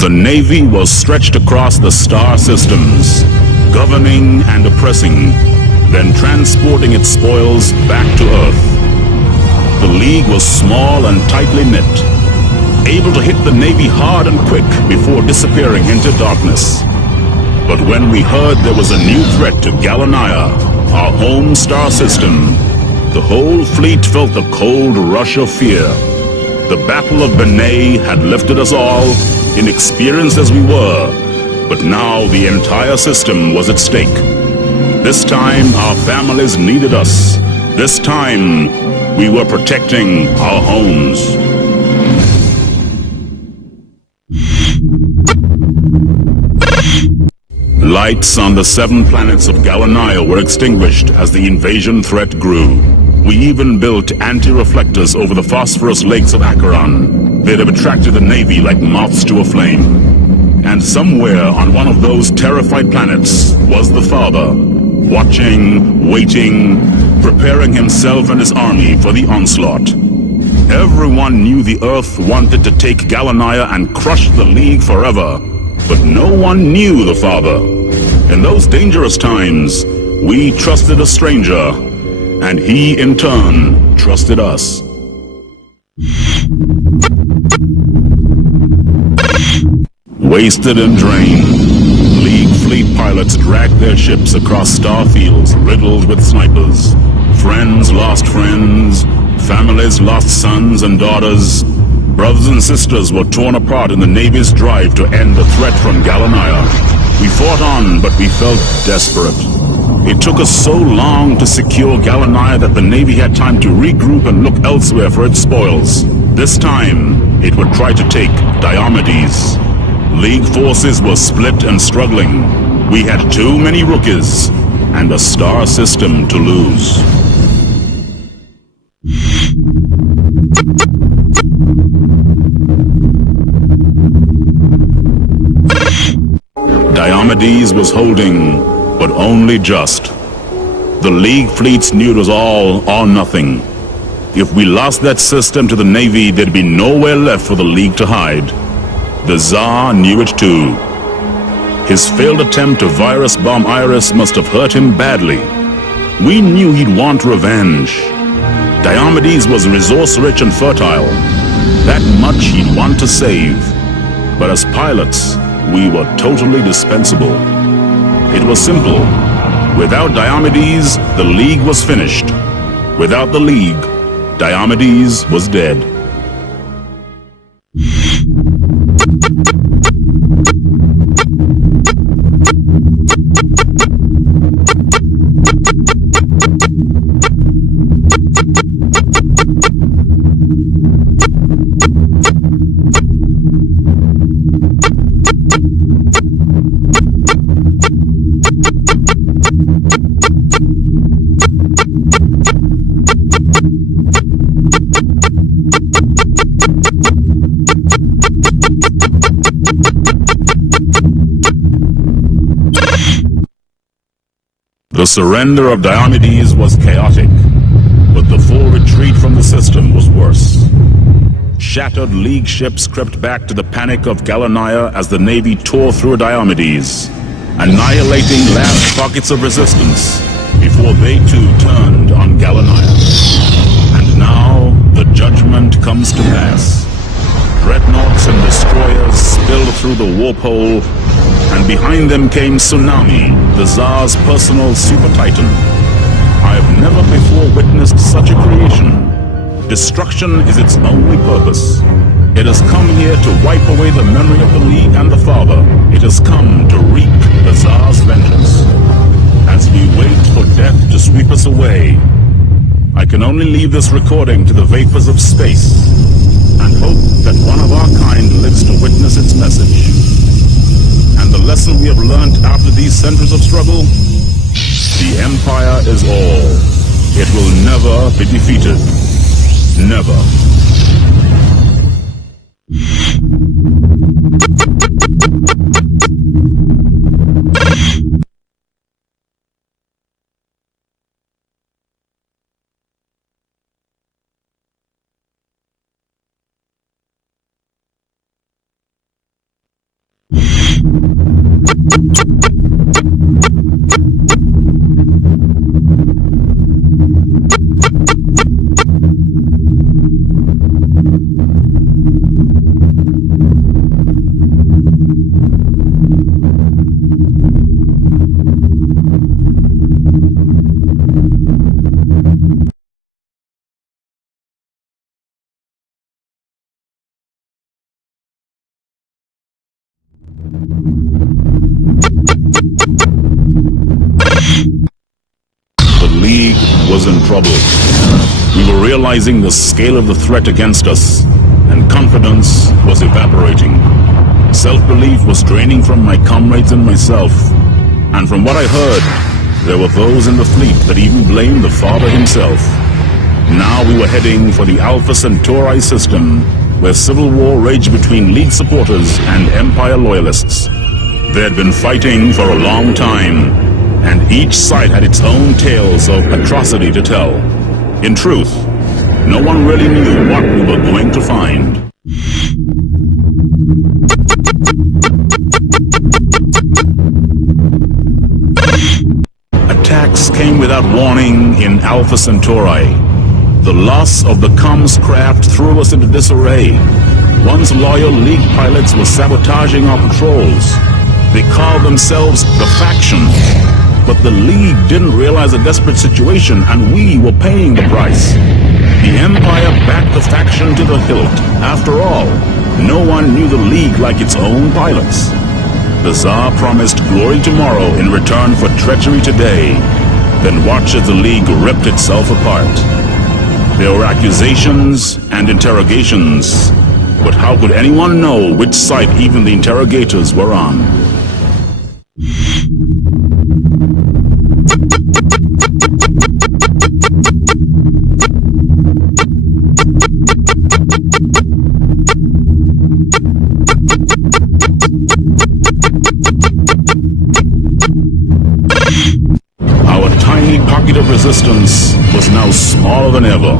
The Navy was stretched across the star systems, governing and oppressing, then transporting its spoils back to Earth. The League was small and tightly knit, able to hit the Navy hard and quick before disappearing into darkness. But when we heard there was a new threat to Galanaya, our home star system, the whole fleet felt the cold rush of fear. The Battle of Benet had lifted us all, inexperienced as we were, but now the entire system was at stake. This time our families needed us. This time we were protecting our homes. Lights on the 7 planets of Galanaya were extinguished as the invasion threat grew. We even built anti-reflectors over the phosphorus lakes of Acheron. They'd have attracted the Navy like moths to a flame. And somewhere on one of those terrified planets was the Father, watching, waiting, preparing himself and his army for the onslaught. Everyone knew the Earth wanted to take Galanaya and crush the League forever, but no one knew the Father. In those dangerous times, we trusted a stranger, and he, in turn, trusted us. Wasted and drained, League fleet pilots dragged their ships across star fields riddled with snipers. Friends lost friends, families lost sons and daughters. Brothers and sisters were torn apart in the Navy's drive to end the threat from Galanaya. We fought on, but we felt desperate. It took us so long to secure Galanaya that the Navy had time to regroup and look elsewhere for its spoils. This time, it would try to take Diomedes. League forces were split and struggling. We had too many rookies and a star system to lose. Diomedes was holding, but only just. The League fleets knew it was all or nothing. If we lost that system to the Navy, there'd be nowhere left for the League to hide. The Tsar knew it too. His failed attempt to virus bomb Iris must have hurt him badly. We knew he'd want revenge. Diomedes was resource-rich and fertile. That much he'd want to save. But as pilots, we were totally dispensable. It was simple. Without Diomedes, the League was finished. Without the League, Diomedes was dead. The surrender of Diomedes was chaotic, but the full retreat from the system was worse. Shattered League ships crept back to the panic of Galanaya as the Navy tore through Diomedes, annihilating last pockets of resistance before they too turned on Galanaya. And now the judgment comes to pass. Dreadnoughts and destroyers spilled through the warp hole, and behind them came Tsunami, the Tsar's personal super titan. I have never before witnessed such a creation. Destruction is its only purpose. It has come here to wipe away the memory of the League and the Father. It has come to wreak the Tsar's vengeance. As we wait for death to sweep us away, I can only leave this recording to the vapors of space and hope that one of our kind lives to witness its message. And the lesson we have learned after these centuries of struggle: the Empire is all. It will never be defeated. Never. The League was in trouble. We were realizing the scale of the threat against us, and confidence was evaporating. Self-belief was draining from my comrades and myself, and from what I heard, there were those in the fleet that even blamed the Father himself. Now we were heading for the Alpha Centauri system, where civil war raged between League supporters and Empire loyalists. They had been fighting for a long time, and each side had its own tales of atrocity to tell. In truth, no one really knew what we were going to find. Attacks came without warning in Alpha Centauri. The loss of the comms craft threw us into disarray. Once loyal League pilots were sabotaging our patrols. They called themselves the Faction. But the League didn't realize a desperate situation, and we were paying the price. The Empire backed the Faction to the hilt. After all, no one knew the League like its own pilots. The Tsar promised glory tomorrow in return for treachery today. Then watch as the League ripped itself apart. There were accusations and interrogations, but how could anyone know which side even the interrogators were on? Our tiny pocket of resistance was now smaller than ever.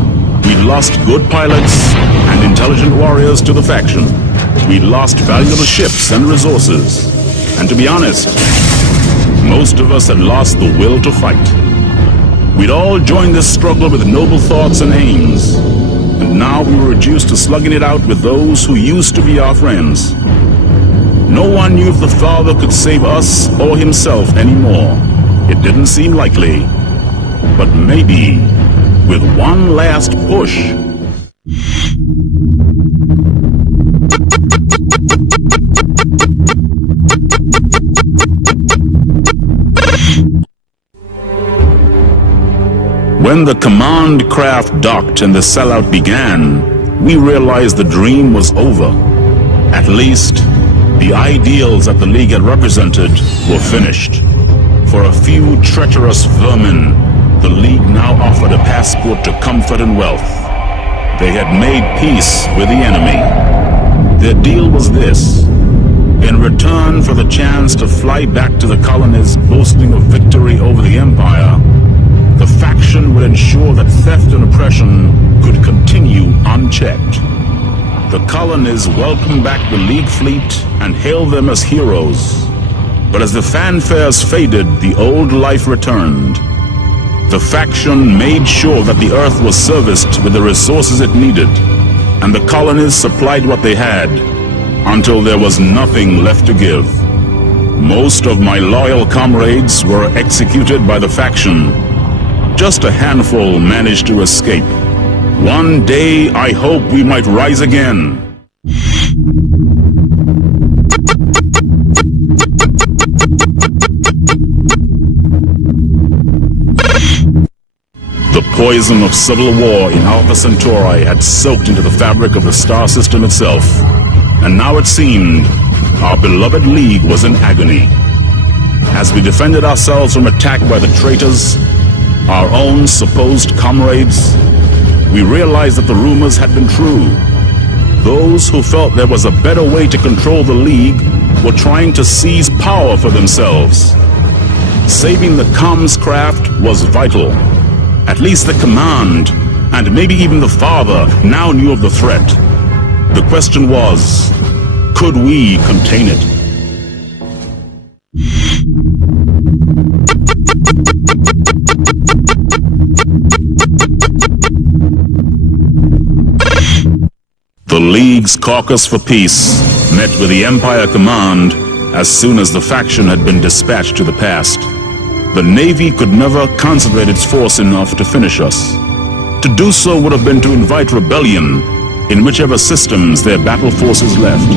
We'd lost good pilots and intelligent warriors to the Faction. We'd lost valuable ships and resources. And to be honest, most of us had lost the will to fight. We'd all joined this struggle with noble thoughts and aims. And now we were reduced to slugging it out with those who used to be our friends. No one knew if the Father could save us or himself anymore. It didn't seem likely. But maybe, with one last push. When the command craft docked and the sellout began, we realized the dream was over. At least, the ideals that the League had represented were finished. For a few treacherous vermin, the League now offered a passport to comfort and wealth. They had made peace with the enemy. Their deal was this: in return for the chance to fly back to the colonies boasting of victory over the Empire, the Faction would ensure that theft and oppression could continue unchecked. The colonies welcomed back the League fleet and hailed them as heroes. But as the fanfares faded, the old life returned. The Faction made sure that the Earth was serviced with the resources it needed, and the colonies supplied what they had, until there was nothing left to give. Most of my loyal comrades were executed by the Faction. Just a handful managed to escape. One day, I hope we might rise again. The poison of civil war in Alpha Centauri had soaked into the fabric of the star system itself, and now it seemed our beloved League was in agony. As we defended ourselves from attack by the traitors, our own supposed comrades, we realized that the rumors had been true. Those who felt there was a better way to control the League were trying to seize power for themselves. Saving the comms craft was vital. At least the command, and maybe even the Father, now knew of the threat. The question was, could we contain it? League's caucus for peace met with the Empire command as soon as the faction had been dispatched to the past. The Navy could never concentrate its force enough to finish us. To do so would have been to invite rebellion in whichever systems their battle forces left.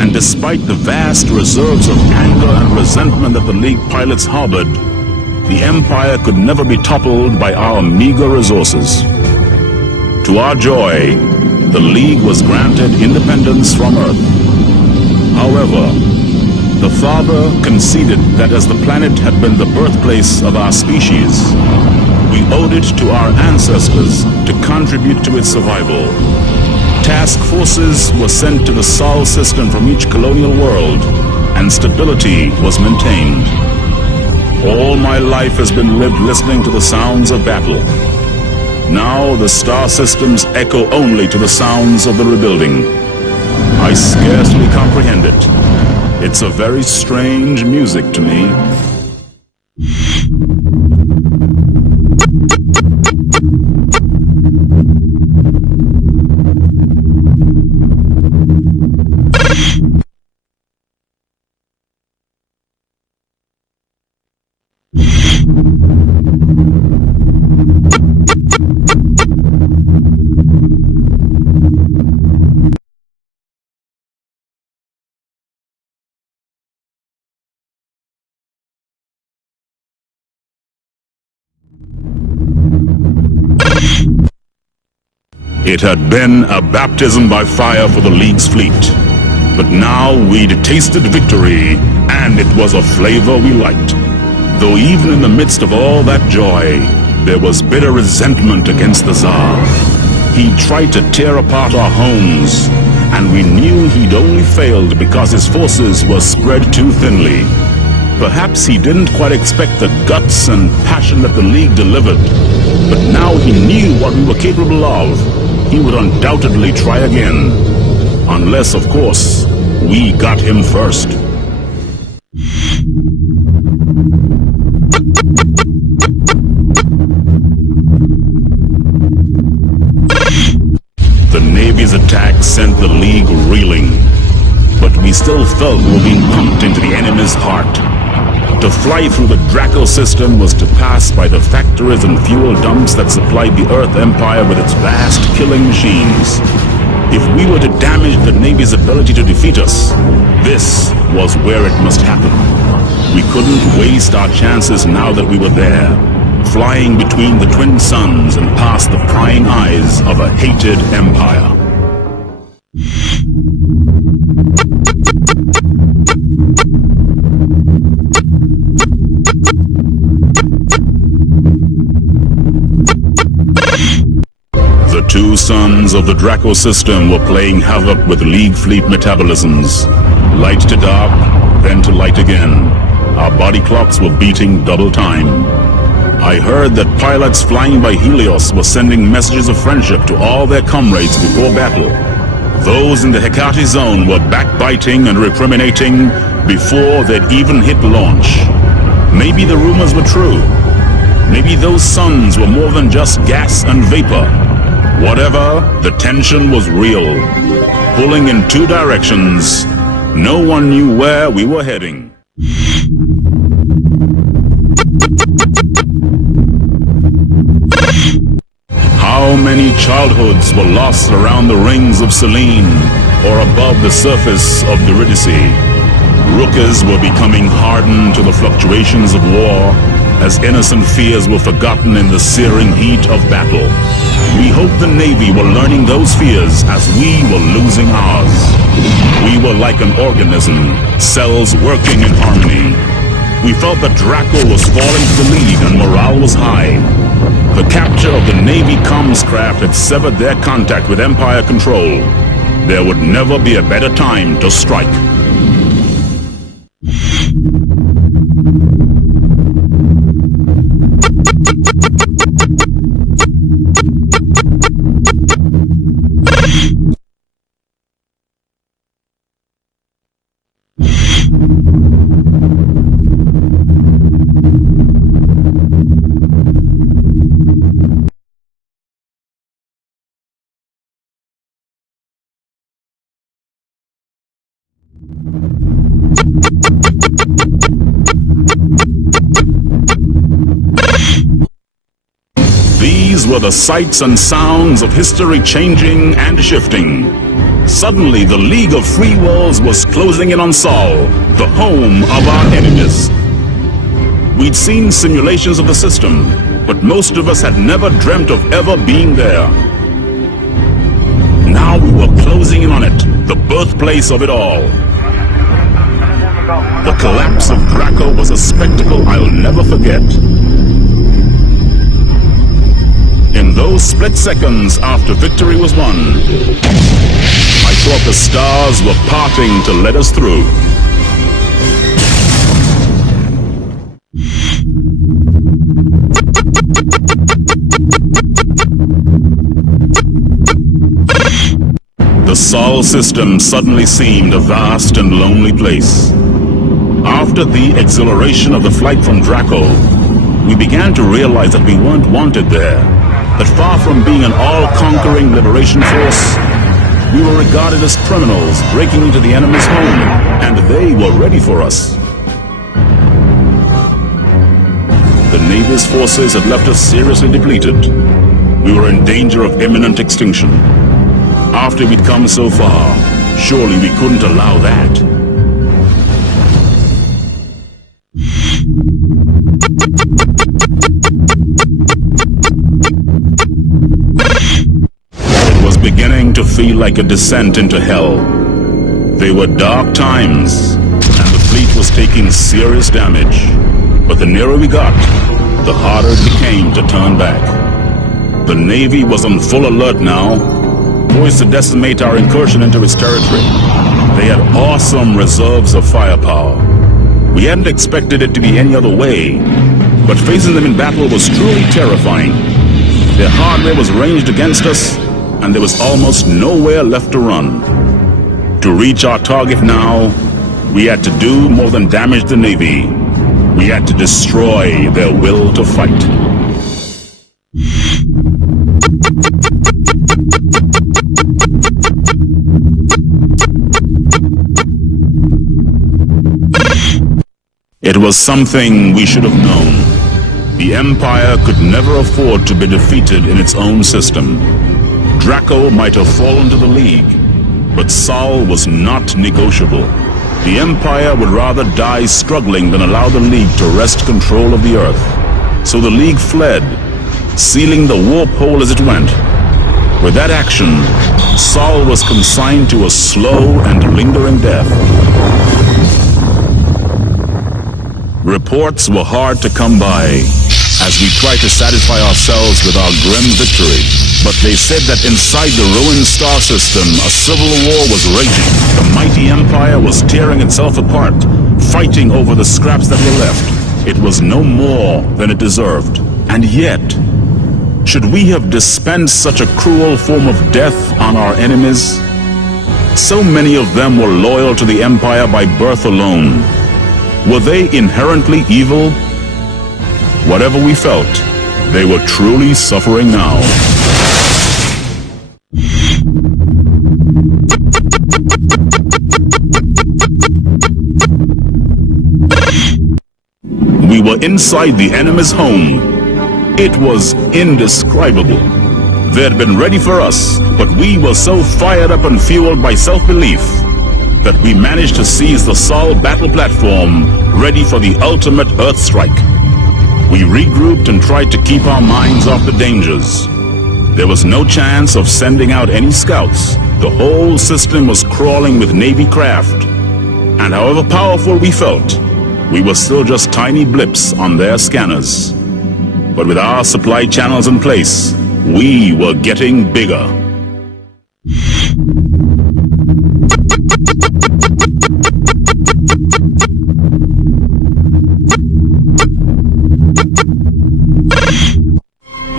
And despite the vast reserves of anger and resentment that the League pilots harbored, the Empire could never be toppled by our meager resources. To our joy, the League was granted independence from Earth. However, the Father conceded that as the planet had been the birthplace of our species, we owed it to our ancestors to contribute to its survival. Task forces were sent to the Sol system from each colonial world, and stability was maintained. All my life has been lived listening to the sounds of battle. Now the star systems echo only to the sounds of the rebuilding. I scarcely comprehend it. It's a very strange music to me. It had been a baptism by fire for the League's fleet. But now we'd tasted victory, and it was a flavor we liked. Though even in the midst of all that joy, there was bitter resentment against the Tsar. He tried to tear apart our homes, and we knew he'd only failed because his forces were spread too thinly. Perhaps he didn't quite expect the guts and passion that the League delivered, but now he knew what we were capable of. He would undoubtedly try again. Unless, of course, we got him first. The Navy's attack sent the League reeling, but we still felt we were being pumped into the enemy's heart. To fly through the Draco system was to pass by the factories and fuel dumps that supplied the Earth Empire with its vast killing machines. If we were to damage the Navy's ability to defeat us, this was where it must happen. We couldn't waste our chances now that we were there, flying between the twin suns and past the prying eyes of a hated empire. The two suns of the Draco system were playing havoc with League fleet metabolisms. Light to dark, then to light again. Our body clocks were beating double time. I heard that pilots flying by Helios were sending messages of friendship to all their comrades before battle. Those in the Hecate zone were backbiting and recriminating before they'd even hit launch. Maybe the rumors were true. Maybe those suns were more than just gas and vapor. Whatever, the tension was real. Pulling in two directions, no one knew where we were heading. How many childhoods were lost around the rings of Selene or above the surface of Eurydice? Rookers were becoming hardened to the fluctuations of war as innocent fears were forgotten in the searing heat of battle. We hoped the Navy were learning those fears as we were losing ours. We were like an organism, cells working in harmony. We felt that Draco was falling to the League and morale was high. The capture of the Navy comms craft had severed their contact with Empire control. There would never be a better time to strike. These were the sights and sounds of history changing and shifting. Suddenly, the League of Free Worlds was closing in on Sol, the home of our enemies. We'd seen simulations of the system, but most of us had never dreamt of ever being there. Now we were closing in on it, the birthplace of it all. The collapse of Draco was a spectacle I'll never forget. In those split seconds after victory was won, I thought the stars were parting to let us through. The Sol system suddenly seemed a vast and lonely place. After the exhilaration of the flight from Draco, we began to realize that we weren't wanted there, that far from being an all-conquering liberation force, we were regarded as criminals breaking into the enemy's home, and they were ready for us. The Navy's forces had left us seriously depleted. We were in danger of imminent extinction. After we'd come so far, surely we couldn't allow that. It was beginning to feel like a descent into hell. They were dark times, and the fleet was taking serious damage. But the nearer we got, the harder it became to turn back. The Navy was on full alert now, poised to decimate our incursion into its territory. They had awesome reserves of firepower. We hadn't expected it to be any other way, but facing them in battle was truly terrifying. Their hardware was ranged against us, and there was almost nowhere left to run. To reach our target now, we had to do more than damage the Navy. We had to destroy their will to fight. It was something we should have known. The Empire could never afford to be defeated in its own system. Draco might have fallen to the League, but Sol was not negotiable. The Empire would rather die struggling than allow the League to wrest control of the Earth. So the League fled, sealing the warp hole as it went. With that action, Sol was consigned to a slow and lingering death. Reports were hard to come by as we tried to satisfy ourselves with our grim victory. But they said that inside the ruined star system, a civil war was raging. The mighty Empire was tearing itself apart, fighting over the scraps that were left. It was no more than it deserved. And yet, should we have dispensed such a cruel form of death on our enemies? So many of them were loyal to the Empire by birth alone. Were they inherently evil? Whatever we felt, they were truly suffering now. We were inside the enemy's home. It was indescribable. They had been ready for us, but we were so fired up and fueled by self-belief that we managed to seize the Sol battle platform, ready for the ultimate Earth strike. We regrouped and tried to keep our minds off the dangers. There was no chance of sending out any scouts. The whole system was crawling with Navy craft. And however powerful we felt, we were still just tiny blips on their scanners. But with our supply channels in place, we were getting bigger.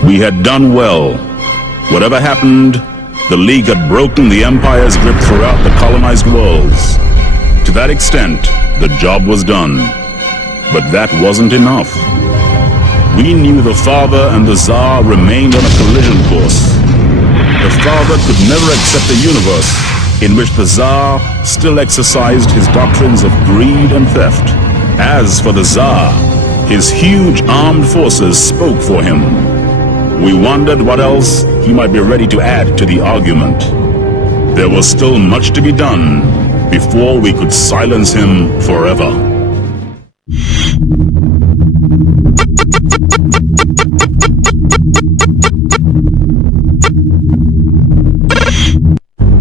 We had done well. Whatever happened, the League had broken the Empire's grip throughout the colonized worlds. To that extent, the job was done. But that wasn't enough. We knew the Father and the Tsar remained on a collision course. The Father could never accept a universe in which the Tsar still exercised his doctrines of greed and theft. As for the Tsar, his huge armed forces spoke for him. We wondered what else he might be ready to add to the argument. There was still much to be done before we could silence him forever.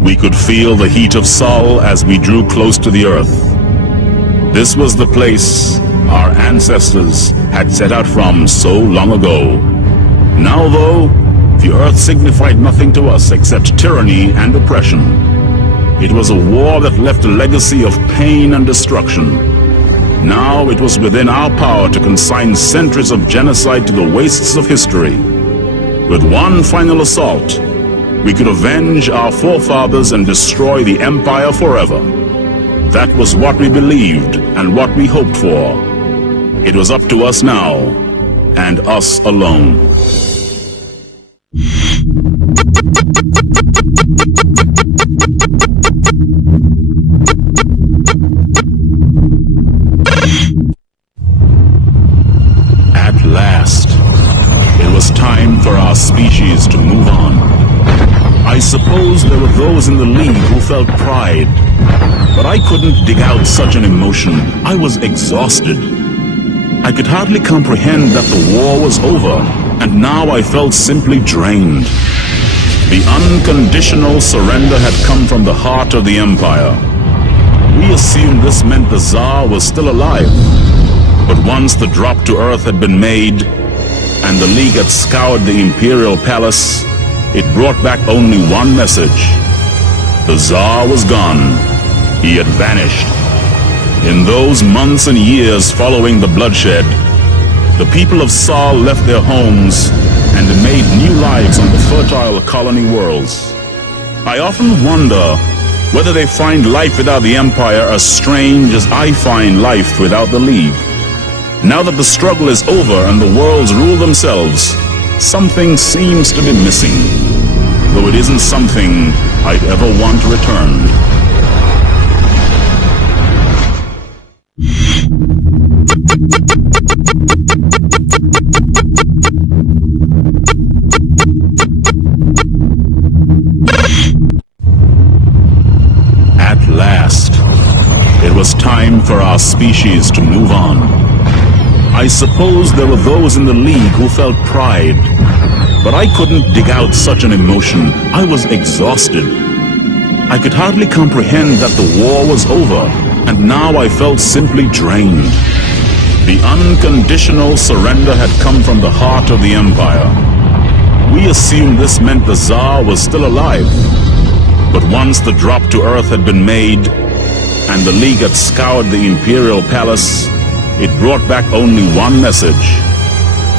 We could feel the heat of Sol as we drew close to the Earth. This was the place our ancestors had set out from so long ago. Now, though, the Earth signified nothing to us except tyranny and oppression. It was a war that left a legacy of pain and destruction. Now it was within our power to consign centuries of genocide to the wastes of history. With one final assault, we could avenge our forefathers and destroy the Empire forever. That was what we believed and what we hoped for. It was up to us now, and us alone. At last, it was time for our species to move on. I suppose there were those in the League who felt pride, but I couldn't dig out such an emotion. I was exhausted. I could hardly comprehend that the war was over, and now I felt simply drained. The unconditional surrender had come from the heart of the Empire. We assumed this meant the Tsar was still alive, but once the drop to Earth had been made, and the League had scoured the Imperial Palace, it brought back only one message. The Tsar was gone. He had vanished. In those months and years following the bloodshed, the people of Sol left their homes and made new lives on the fertile colony worlds. I often wonder whether they find life without the Empire as strange as I find life without the League. Now that the struggle is over and the worlds rule themselves, something seems to be missing, though it isn't something I'd ever want to return. At last, it was time for our species to move on. I suppose there were those in the League who felt pride, but I couldn't dig out such an emotion. I was exhausted. I could hardly comprehend that the war was over, and now I felt simply drained. The unconditional surrender had come from the heart of the Empire. We assumed this meant the Tsar was still alive, but once the drop to Earth had been made, and the League had scoured the Imperial Palace, it brought back only one message.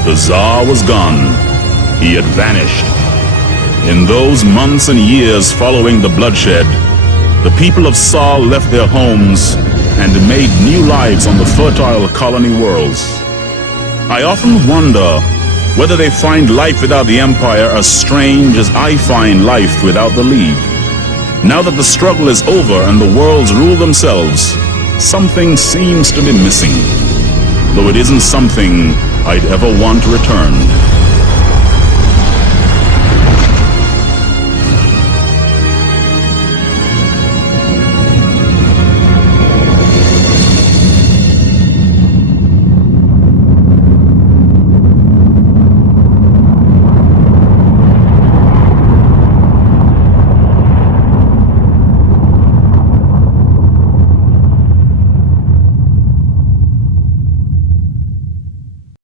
The Tsar was gone. He had vanished. In those months and years following the bloodshed, the people of Sol left their homes and made new lives on the fertile colony worlds. I often wonder whether they find life without the Empire as strange as I find life without the League. Now that the struggle is over and the worlds rule themselves, something seems to be missing, though it isn't something I'd ever want to return.